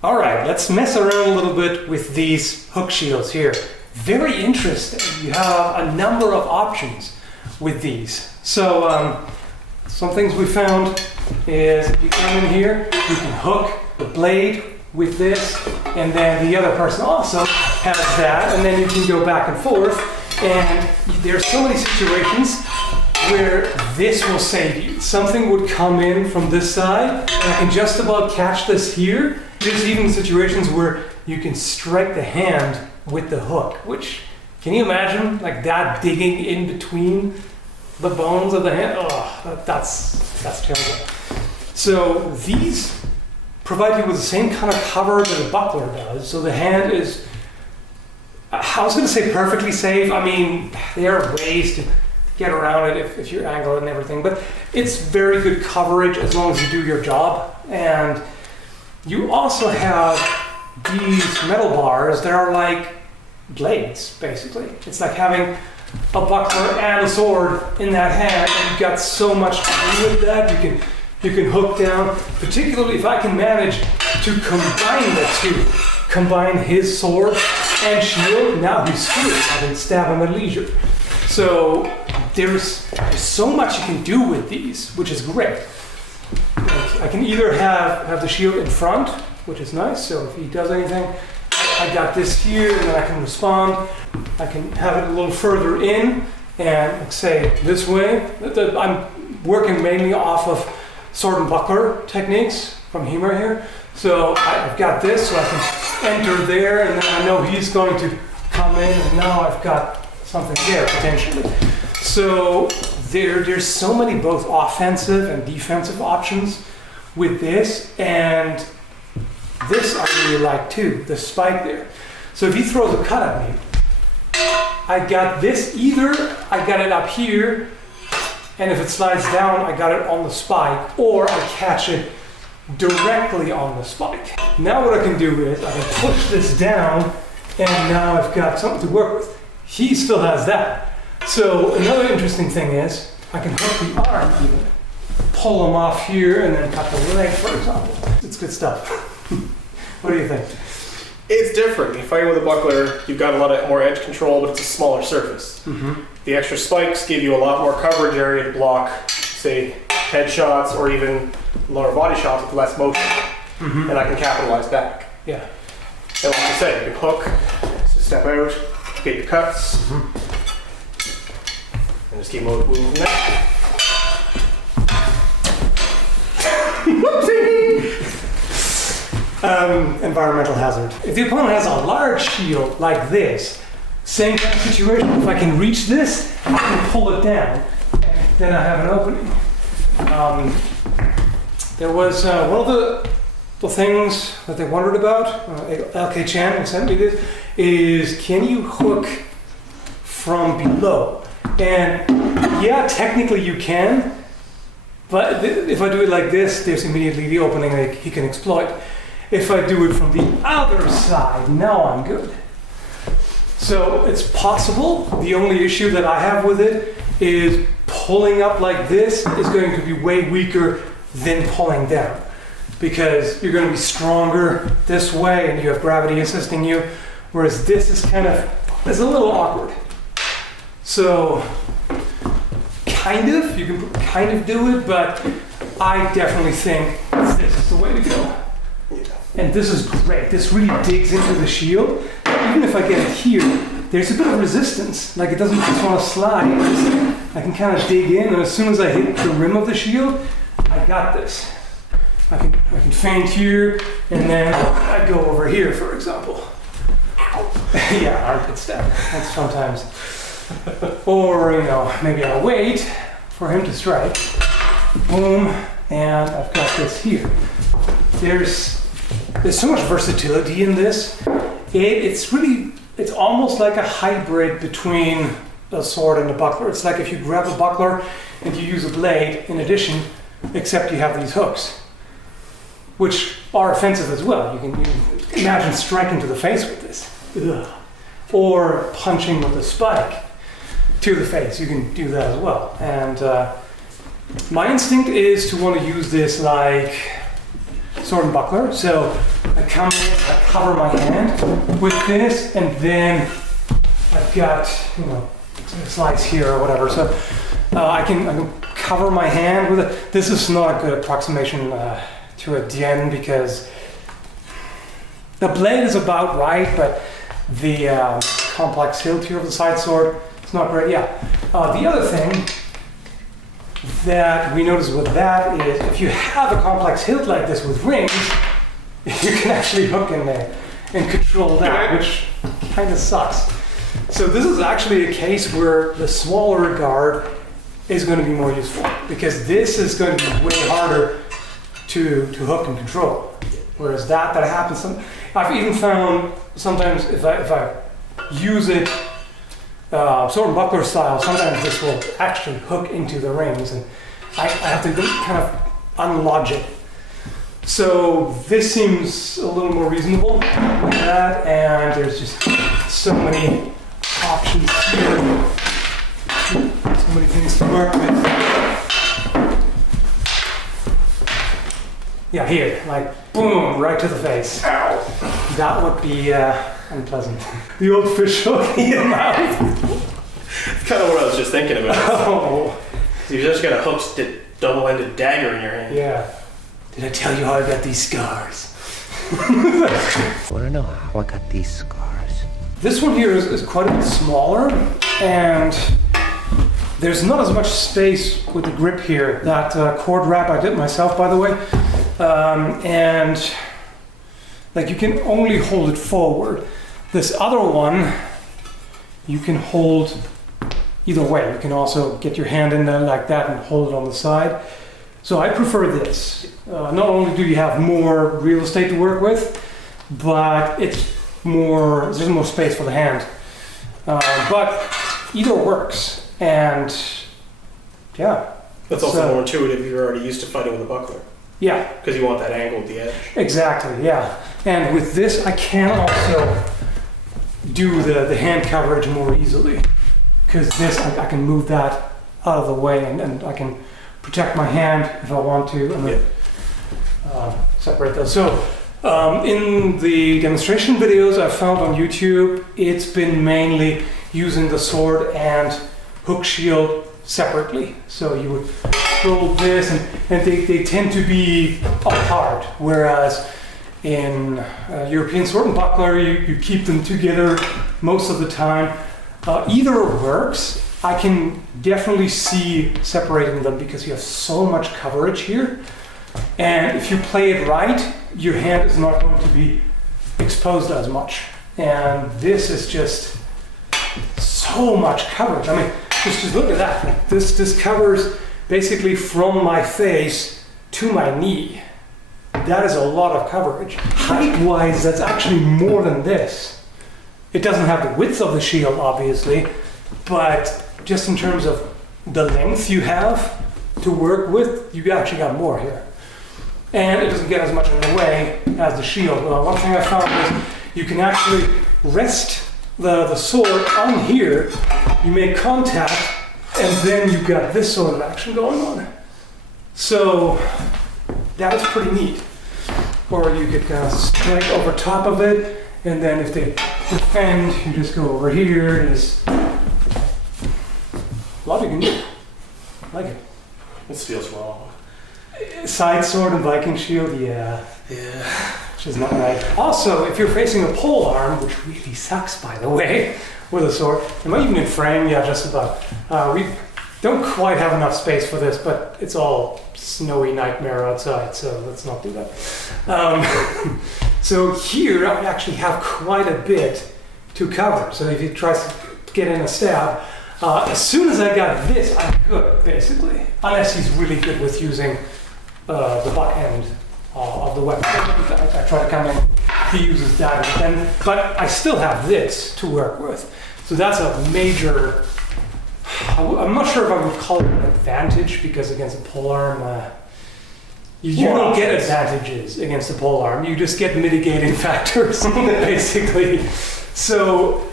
All right, let's mess around a little bit with these hook shields here. Very interesting. You have a number of options with these. So some things we found is if you come in here, you can hook the blade with this, and then the other person also has that, and then you can go back and forth. And there's so many situations where this will save you. Something would come in from this side, and I can just about catch this here. There's even situations where you can strike the hand with the hook, which, can you imagine like that digging in between the bones of the hand? Oh, that's terrible. So these provide you with the same kind of cover that a buckler does. So the hand is, I was going to say perfectly safe. I mean, there are ways to get around it if you're angled and everything, but it's very good coverage as long as you do your job. And you also have these metal bars that are like blades, basically. It's like having a buckler and a sword in that hand, and you've got so much to do with that. You can hook down, particularly if I can manage to combine the two. Combine his sword and shield, now he's screwed. I can stab him at leisure. So there's so much you can do with these, which is great. I can either have the shield in front, which is nice, so if he does anything, I got this here, and then I can respond. I can have it a little further in, and like, say this way. I'm working mainly off of sword and buckler techniques from Hemar here. So I've got this, so I can enter there, and then I know he's going to come in, and now I've got something there potentially. So there's so many both offensive and defensive options with this, and this I really like too, the spike there. So if he throws a cut at me, I got this, either I got it up here, and if it slides down, I got it on the spike, or I catch it directly on the spike. Now what I can do is I can push this down, and now I've got something to work with. He still has that. So another interesting thing is I can hook the arm even, pull him off here, and then cut the leg, for example. It's good stuff. What do you think? It's different. You fight with a buckler, you've got a lot more edge control, but it's a smaller surface. Mm-hmm. The extra spikes give you a lot more coverage area to block, say, headshots or even lower body shots with less motion. Mm-hmm. And I can capitalize back. Yeah. And like I said, you can hook, so step out, get your cuts, Mm-hmm. and just keep moving there. Environmental hazard. If the opponent has a large shield like this, same kind of situation. If I can reach this, I can pull it down, and then I have an opening. There was one of the things that they wondered about, LK Chan sent me this, is can you hook from below? And yeah, technically you can, but if I do it like this, there's immediately the opening that he can exploit. If I do it from the other side, now I'm good. So it's possible. The only issue that I have with it is pulling up like this is going to be way weaker than pulling down, because you're going to be stronger this way and you have gravity assisting you, whereas this is it's a little awkward. So you can kind of do it, but I definitely think this is the way to go. And this is great. This really digs into the shield. Even if I get it here, there's a bit of resistance. Like it doesn't just want to slide. I can kind of dig in, and as soon as I hit the rim of the shield, I got this. I can feint here, and then I go over here, for example. Yeah, armpit stab. That's sometimes. Or, maybe I'll wait for him to strike. Boom, and I've got this here. There's so much versatility in this. It's almost like a hybrid between a sword and a buckler. It's like if you grab a buckler and you use a blade in addition, except you have these hooks, which are offensive as well. You can imagine striking to the face with this. Ugh. Or punching with a spike to the face. You can do that as well. And my instinct is to want to use this like sword and buckler. So I come in, I cover my hand with this, and then I've got, you know, a slice here or whatever. So I can cover my hand with it. This is not a good approximation to a jian because the blade is about right, but the complex hilt here of the side sword, it's not great. Yeah. The other thing that we notice with that is if you have a complex hilt like this with rings, you can actually hook in there and control that, which kind of sucks. So this is actually a case where the smaller guard is going to be more useful because this is going to be way harder to hook and control. Whereas that happens. I've even found sometimes if I use it sword and buckler style, sometimes this will actually hook into the rings, and I have to kind of unlodge it. So this seems a little more reasonable with that, and there's just so many options here, so many things to work with. Yeah, here, like boom, right to the face. Ow. That would be unpleasant. The old fish hook in your mouth. That's kind of what I was just thinking about. Oh. So you just got a hooked double-ended dagger in your hand. Yeah. Did I tell you how I got these scars? Want to know how I got these scars? This one here is quite a bit smaller, and there's not as much space with the grip here. That cord wrap I did myself, by the way. And like you can only hold it forward. This other one, you can hold either way. You can also get your hand in there like that and hold it on the side. So I prefer this. Not only do you have more real estate to work with, but there's more space for the hand. But either works, and yeah. That's also more intuitive if you're already used to fighting with a buckler. Yeah. Because you want that angle at the edge. Exactly, yeah. And with this, I can also do the hand coverage more easily. Because this, I can move that out of the way, and I can protect my hand if I want to, and then separate those. So in the demonstration videos I've found on YouTube, it's been mainly using the sword and hook shield separately. So you would hold this, and they tend to be apart, whereas in European sword and buckler, you keep them together most of the time. Either works. I can definitely see separating them because you have so much coverage here. And if you play it right, your hand is not going to be exposed as much. And this is just so much coverage. I mean, just look at that. Like this covers basically from my face to my knee. That is a lot of coverage. Height-wise, that's actually more than this. It doesn't have the width of the shield, obviously, but just in terms of the length you have to work with, you actually got more here. And it doesn't get as much in the way as the shield. Well, one thing I found is you can actually rest the sword on here, you make contact, and then you've got this sort of action going on. So that is pretty neat. Or you could kind of strike over top of it, and then if they defend, you just go over here. There's a lot you can do. I like it. This feels wrong. Side sword and Viking shield, yeah. Which is not right. Also, if you're facing a pole arm, which really sucks, by the way, with a sword, am I even in frame? Yeah, just about. We don't quite have enough space for this, but it's all snowy nightmare outside, so let's not do that. So here, I actually have quite a bit to cover. So if he tries to get in a stab, as soon as I got this, I'm good, basically. Unless he's really good with using the butt end of the weapon. I try to come in, he uses that, but I still have this to work with. So that's a major, I'm not sure if I would call it an advantage, because against a polearm, you don't get advantages against a polearm, you just get mitigating factors, basically. So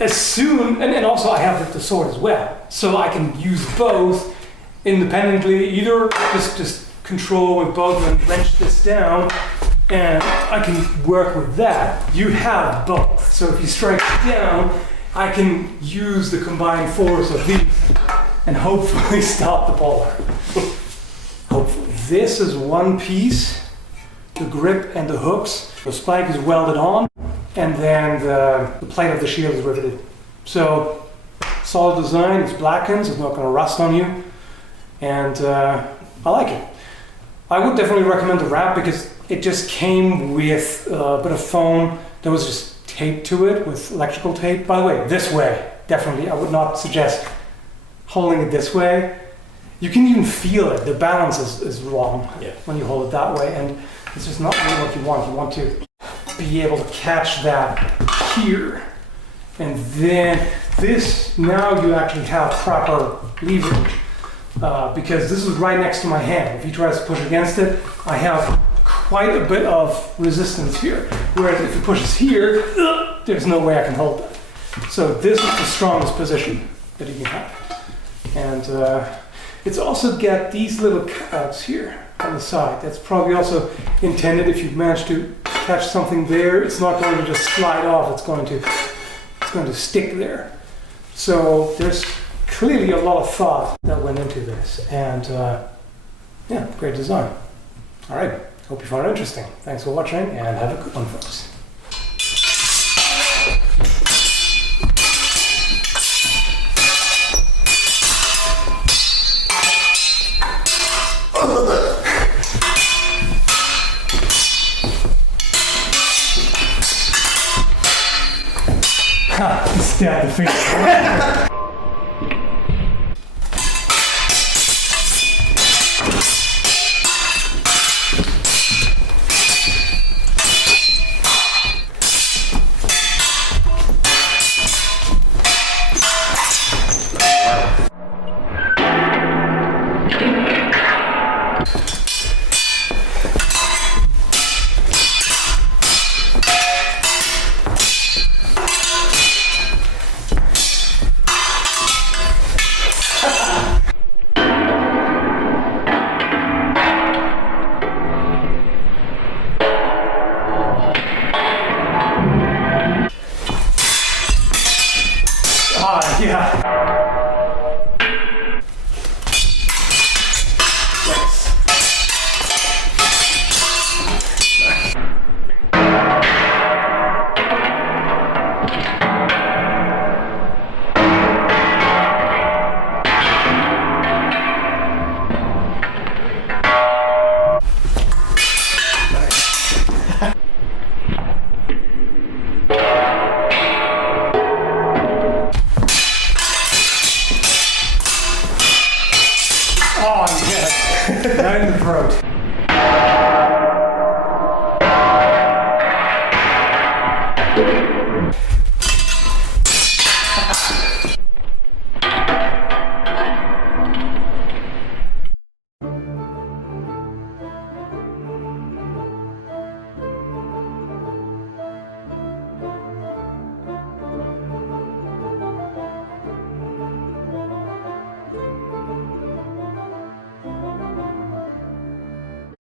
as soon, and also I have the sword as well, so I can use both independently, either just control with both and wrench this down, and I can work with that. You have both. So if you strike down, I can use the combined force of these and hopefully stop the polearm. Hopefully. This is one piece, the grip and the hooks. The spike is welded on, and then the plate of the shield is riveted. So solid design, it's blackens, it's not going to rust on you, and I like it. I would definitely recommend the wrap because it just came with a bit of foam. There was just tape to it with electrical tape. By the way, this way, definitely. I would not suggest holding it this way. You can even feel it. The balance is wrong when you hold it that way, and it's just not really what you want. You want to be able to catch that here. And then this, now you actually have proper leverage because this is right next to my hand. If he tries to push against it, I have quite a bit of resistance here. Whereas if he pushes here, there's no way I can hold that. So this is the strongest position that you can have. And it's also got these little cutouts here on the side. That's probably also intended if you manage to catch something there, it's not going to just slide off, it's going to stick there. So there's clearly a lot of thought that went into this, and yeah, great design. All right, hope you found it interesting. Thanks for watching, and have a good one, folks. Ha! Stab the finger.